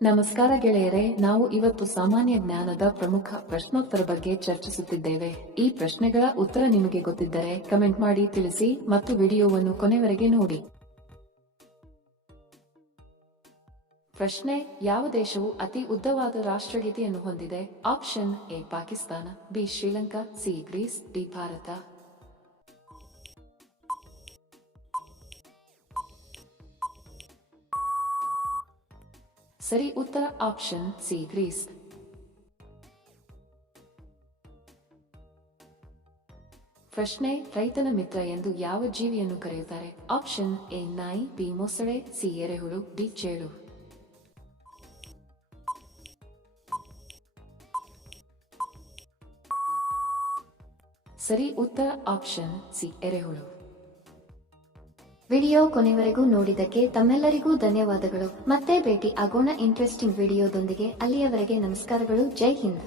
ನಮಸ್ಕಾರ ಗೆಳೆಯರೆ, ನಾವು ಇವತ್ತು ಸಾಮಾನ್ಯ ಜ್ಞಾನದ ಪ್ರಮುಖ ಪ್ರಶ್ನೋತ್ತರ ಬಗ್ಗೆ ಚರ್ಚಿಸುತ್ತಿದ್ದೇವೆ. ಈ ಪ್ರಶ್ನೆಗಳ ಉತ್ತರ ನಿಮಗೆ ಗೊತ್ತಿದ್ದರೆ ಕಮೆಂಟ್ ಮಾಡಿ ತಿಳಿಸಿ ಮತ್ತು ವಿಡಿಯೋವನ್ನು ಕೊನೆವರೆಗೆ ನೋಡಿ. ಪ್ರಶ್ನೆ: ಯಾವ ದೇಶವು ಅತಿ ಉದ್ದವಾದ ರಾಷ್ಟ್ರಗೀತೆಯನ್ನು ಹೊಂದಿದೆ? Option A Pakistan, B Sri Lanka, C Greece, D Bharat. ಸರಿ ಉತ್ತರ ಆಪ್ಷನ್ ಸಿ ಗ್ರೀಸ್. ಪ್ರಶ್ನೆ: ರೈತನ ಮಿತ್ರ ಎಂದು ಯಾವ ಜೀವಿಯನ್ನು ಕರೆಯುತ್ತಾರೆ? ಆಪ್ಷನ್ ಎ ನಾಯಿ, ಬಿ ಮೊಸಳೆ, ಸಿ ಎರೆಹುಳು, ಡಿ ಚೇಳು. ಸರಿ ಉತ್ತರ ಆಪ್ಷನ್ ಸಿ ಎರೆಹುಳು. ವಿಡಿಯೋ ಕೊನೆವರೆಗೂ ನೋಡಿದ್ದಕ್ಕೆ ತಮ್ಮೆಲ್ಲರಿಗೂ ಧನ್ಯವಾದಗಳು. ಮತ್ತೆ ಭೇಟಿ ಆಗೋಣ ಇಂಟ್ರೆಸ್ಟಿಂಗ್ ವಿಡಿಯೋದೊಂದಿಗೆ. ಅಲ್ಲಿಯವರೆಗೆ ನಮಸ್ಕಾರಗಳು. ಜೈ ಹಿಂದ್.